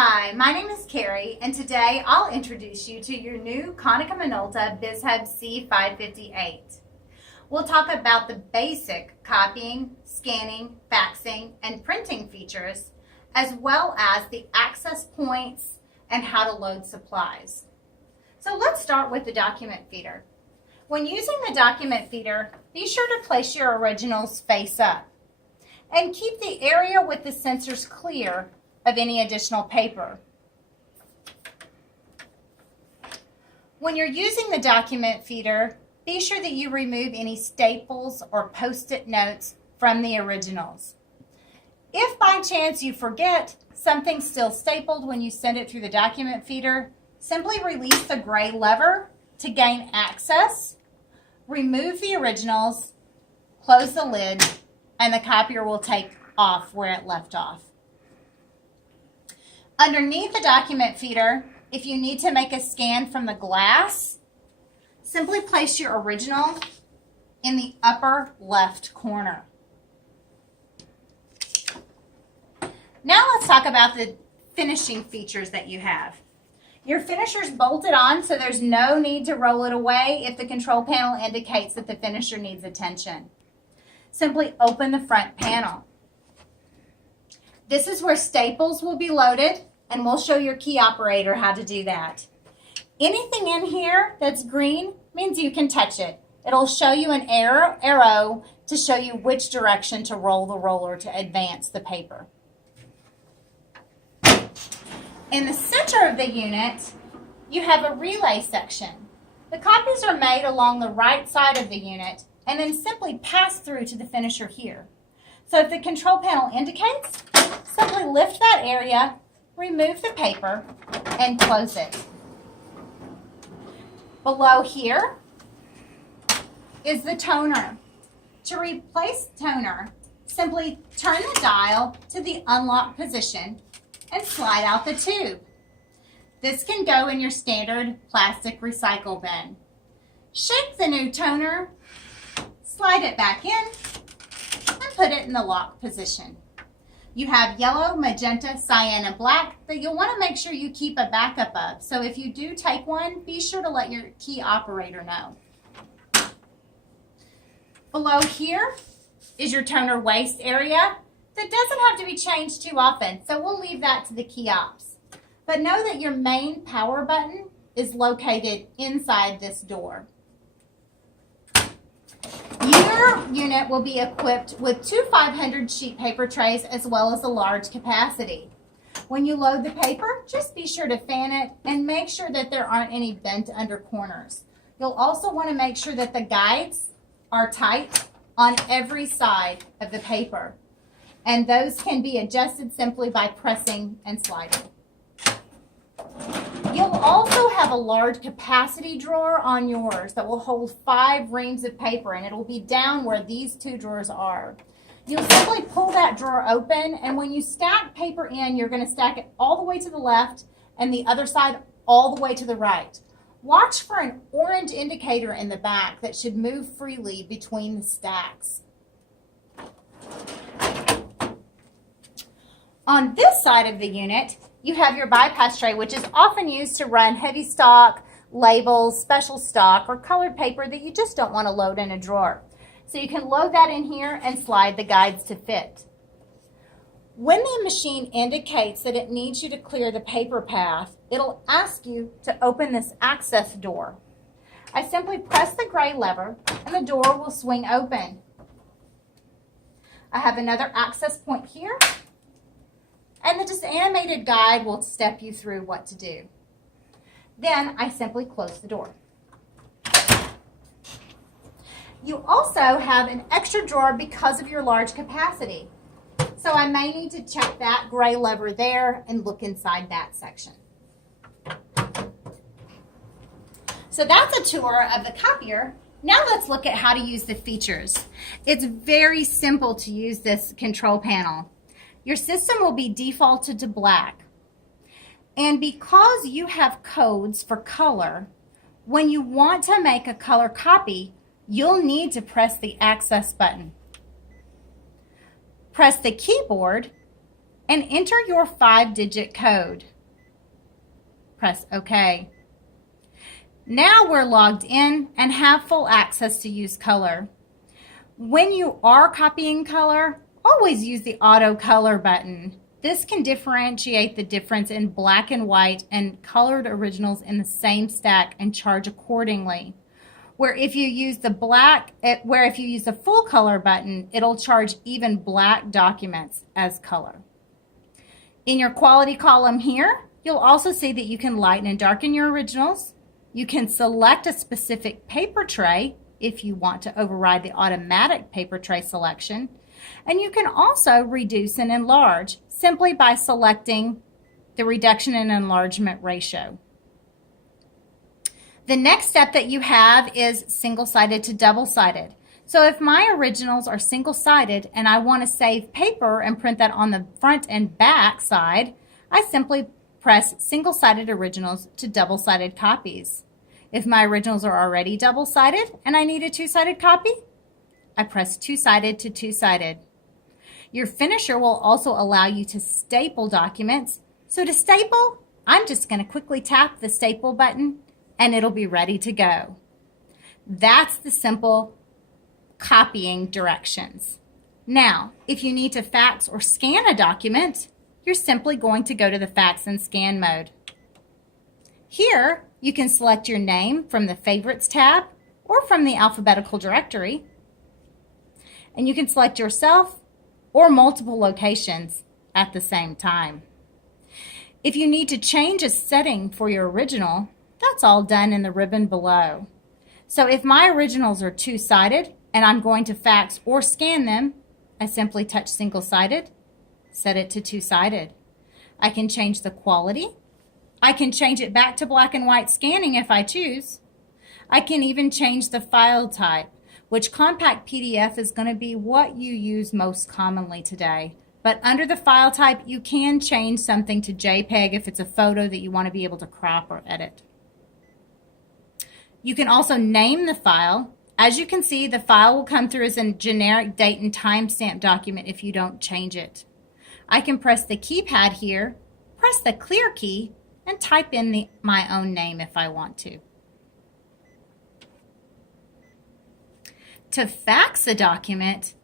Hi, my name is Carrie, and today I'll introduce you to your new Konica Minolta bizhub c558. We'll talk about the basic copying, scanning, faxing, and printing features, as well as the access points and how to load supplies. So let's start with the document feeder. When using the document feeder, be sure to place your originals face up and keep the area with the sensors clear of any additional paper. When you're using the document feeder, be sure that you remove any staples or post-it notes from the originals. If by chance you forget something's still stapled when you send it through the document feeder, simply release the gray lever to gain access, remove the originals, close the lid, and the copier will take off where it left off. Underneath the document feeder, if you need to make a scan from the glass, simply place your original in the upper left corner. Now let's talk about the finishing features that you have. Your finisher's bolted on, so there's no need to roll it away if the control panel indicates that the finisher needs attention. Simply open the front panel. This is where staples will be loaded, and we'll show your key operator how to do that. Anything in here that's green means you can touch it. It'll show you an arrow to show you which direction to roll the roller to advance the paper. In the center of the unit, you have a relay section. The copies are made along the right side of the unit and then simply pass through to the finisher here. So if the control panel indicates, simply lift that area, remove the paper, and close it. Below here is the toner. To replace toner, simply turn the dial to the unlock position and slide out the tube. This can go in your standard plastic recycle bin. Shake the new toner, slide it back in, and put it in the lock position. You have yellow, magenta, cyan, and black that you'll want to make sure you keep a backup of. So if you do take one, be sure to let your key operator know. Below here is your toner waste area that doesn't have to be changed too often, so we'll leave that to the key ops. But know that your main power button is located inside this door. Your unit will be equipped with two 500 sheet paper trays as well as a large capacity. When you load the paper, just be sure to fan it and make sure that there aren't any bent under corners. You'll also want to make sure that the guides are tight on every side of the paper, and those can be adjusted simply by pressing and sliding. You'll also have a large capacity drawer on yours that will hold 5 reams of paper, and it'll be down where these 2 drawers are. You'll simply pull that drawer open, and when you stack paper in, you're going to stack it all the way to the left and the other side all the way to the right. Watch for an orange indicator in the back that should move freely between the stacks. On this side of the unit, you have your bypass tray, which is often used to run heavy stock, labels, special stock, or colored paper that you just don't want to load in a drawer. So you can load that in here and slide the guides to fit. When the machine indicates that it needs you to clear the paper path, it'll ask you to open this access door. I simply press the gray lever and the door will swing open. I have another access point here, and this animated guide will step you through what to do. Then I simply close the door. You also have an extra drawer because of your large capacity. So I may need to check that gray lever there and look inside that section. So that's a tour of the copier. Now let's look at how to use the features. It's very simple to use this control panel. Your system will be defaulted to black. And because you have codes for color, when you want to make a color copy, you'll need to press the access button. Press the keyboard and enter your 5-digit code. Press OK. Now we're logged in and have full access to use color. When you are copying color, always use the auto color button. This can differentiate the difference in black and white and colored originals in the same stack and charge accordingly. Where if you use the full color button, it'll charge even black documents as color. In your quality column here, you'll also see that you can lighten and darken your originals. You can select a specific paper tray if you want to override the automatic paper tray selection. And you can also reduce and enlarge simply by selecting the reduction and enlargement ratio. The next step that you have is single-sided to double-sided. So if my originals are single-sided and I want to save paper and print that on the front and back side, I simply press single-sided originals to double-sided copies. If my originals are already double-sided and I need a two-sided copy, I press two-sided to two-sided. Your finisher will also allow you to staple documents. So to staple, I'm just going to quickly tap the staple button and it'll be ready to go. That's the simple copying directions. Now, if you need to fax or scan a document, you're simply going to go to the fax and scan mode. Here, you can select your name from the Favorites tab or from the alphabetical directory. And you can select yourself or multiple locations at the same time. If you need to change a setting for your original, that's all done in the ribbon below. So if my originals are two-sided and I'm going to fax or scan them, I simply touch single-sided, set it to two-sided. I can change the quality. I can change it back to black and white scanning if I choose. I can even change the file type, which compact PDF is going to be what you use most commonly today. But under the file type, you can change something to JPEG if it's a photo that you want to be able to crop or edit. You can also name the file. As you can see, the file will come through as a generic date and timestamp document if you don't change it. I can press the keypad here, press the clear key, and type in my own name if I want to. To fax a document,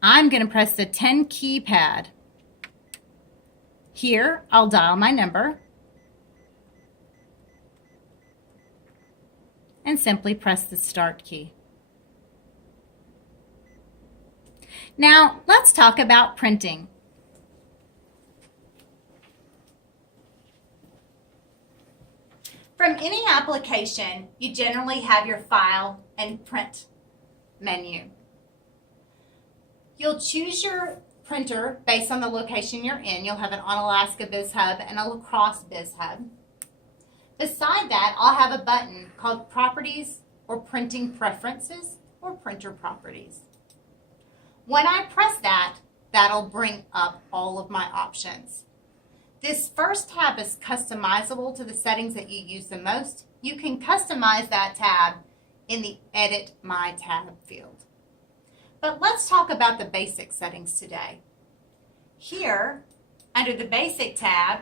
I'm going to press the 10 keypad. Here, I'll dial my number and simply press the start key. Now, let's talk about printing. From any application, you generally have your file and print menu. You'll choose your printer based on the location you're in. You'll have an Onalaska bizhub and a La Crosse bizhub. Beside that, I'll have a button called Properties or Printing Preferences or Printer Properties. When I press that, that'll bring up all of my options. This first tab is customizable to the settings that you use the most. You can customize that tab in the Edit My Tab field. But let's talk about the basic settings today. Here, under the Basic tab,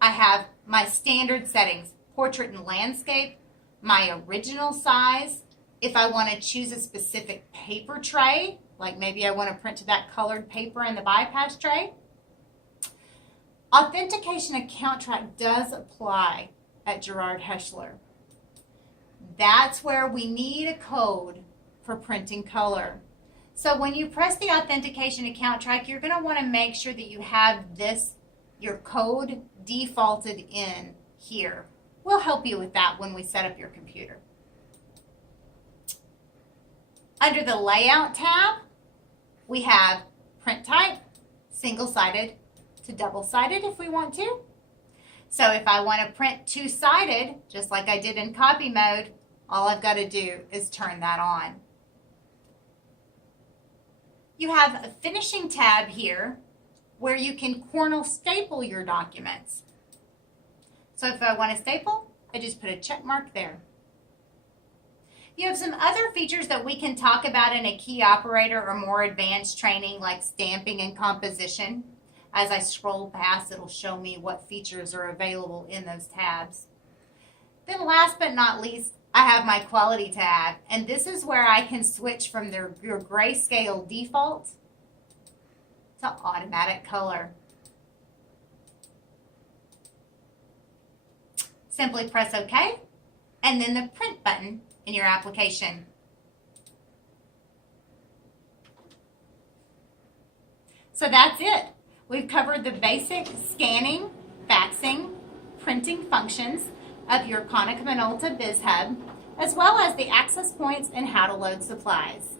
I have my standard settings, Portrait and Landscape, my original size, if I want to choose a specific paper tray, like maybe I want to print to that colored paper in the bypass tray. Authentication account track does apply at Gerrard Hoeschler. That's where we need a code for printing color. So when you press the authentication account track, you're going to want to make sure that you have your code defaulted in here. We'll help you with that when we set up your computer. Under the Layout tab, we have print type, single-sided to double-sided if we want to. So if I want to print two-sided, just like I did in copy mode, all I've got to do is turn that on. You have a finishing tab here where you can corner staple your documents. So if I want to staple, I just put a check mark there. You have some other features that we can talk about in a key operator or more advanced training like stamping and composition. As I scroll past, it'll show me what features are available in those tabs. Then last but not least, I have my quality tab, and this is where I can switch from your grayscale default to automatic color. Simply press OK, and then the print button in your application. So that's it. We've covered the basic scanning, faxing, printing functions of your Konica Minolta bizhub, as well as the access points and how to load supplies.